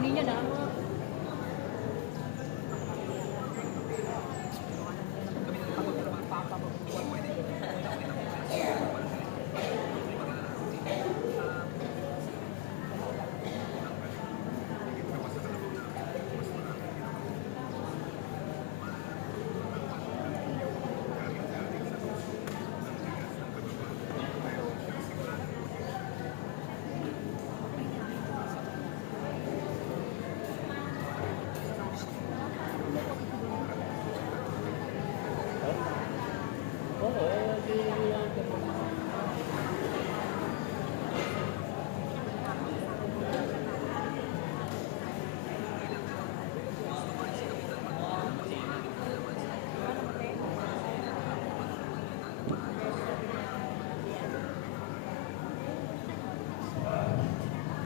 kunin niya na.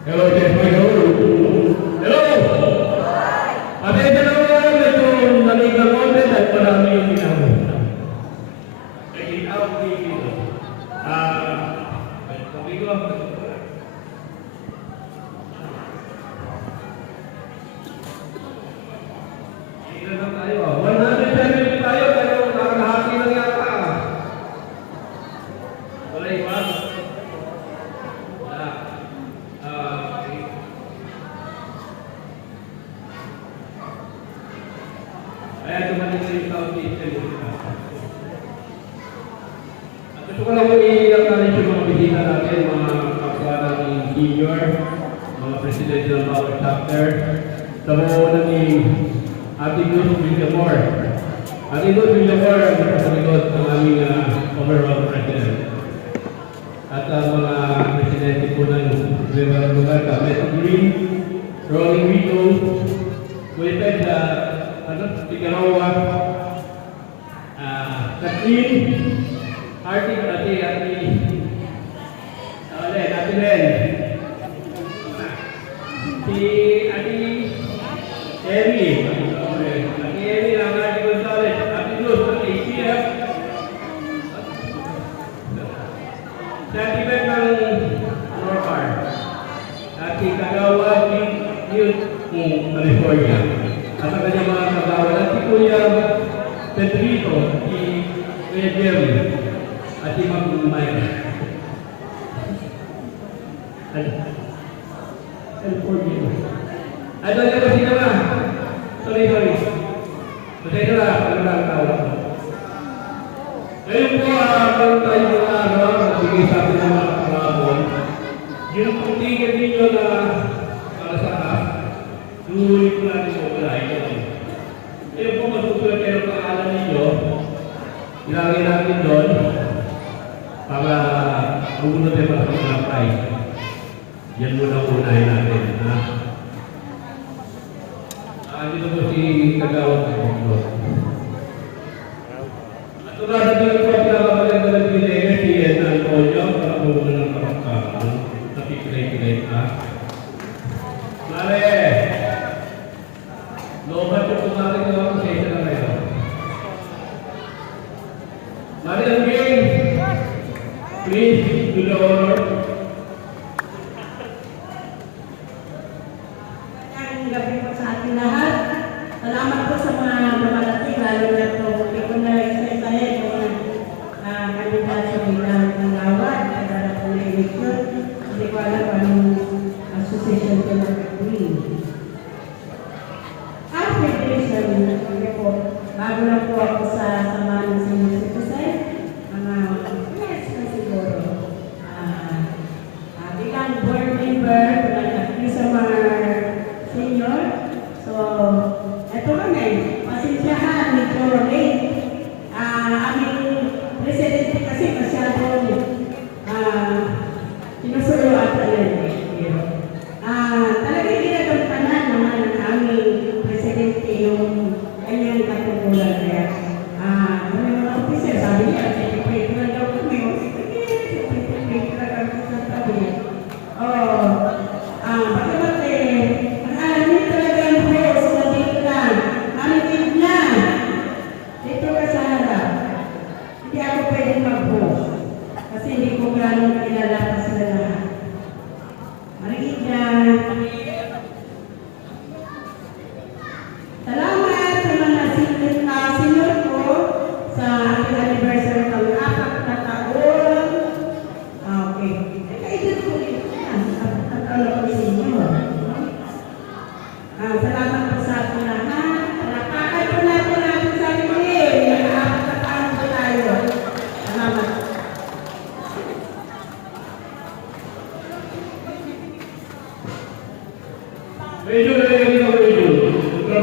Hello, hello. Pasensya na mo lang, medyo naging na content at marami yung ginagawa. Naging out dito. Sabi ko, ilan lang tayo. 170 tayo, pero nakalahati lang yata. Wala iwan. Kaya dumating na yung South Eastern. At gusto ko lang i-acknowledge yung mga bisita natin, mga kapwa ng senior, mga presidential power chapter, sa mga ni Ate Luz Villamor. Ate Luz Villamor ang nakasalikod ng aming overall president. At mga presidente po ng River Lugarta, Metro Green, Rolling Widows, Kuwiped, Tigarawa, Katin, Artie, Ate Len, si Ate Eri, ang Ate Gonzales, Ate Luz, Ate ACF, si Ate Ben ng Norcar, Ate Kagawa, Newt, California. At ang kanyang mga kagawa at si Kuya Pedrito, si Kuya Jerry, at si Ma'am Mike. Ay, doon yung pasina ba? Sorry. Pasina ba? Ano lang tawag? Ngayon po, meron tayo mga nagbigay sa atin ng mga pangabon. Yung ticket ninyo na para sa taas, tuloy ko natin mo wala ito. Ngayon po masusulat kayo ng pangalan ninyo, ilagay natin doon para magunod tayo para sa mga price. Yan muna unahin natin. Dito po si Kagawad ko. At tulad dito po pinakabaganda ng pinagay si Edna Antonio para po muna ng kapagkakan. Napipilay-pilay ka. Mare! Lobat yung pumatik na ako sa isa na kayo. Mare ang game! Please, do the honor. Ang gabi po sa ating lahat. Salamat po sa mga lumalating, lalo na po. Hindi ko na isa-isahin yung kandidat sa bilang pangawad at dala po na eleksyon. Hindi ko alam anong association ko na gagawin. Ang federation, hindi po, bago na po ako sa samahan ng senior citizen, mga yes na siguro. Bilang board member, sa mga senior. So, eto kami. Pasensyahan, medyo late. Aming presidente kasi masyadong sinusulo at alin. Salamat po sa ating lahat. Palakpakan po natin ang ating sarili. Nag-aapat na taon po tayo. Salamat. Medyo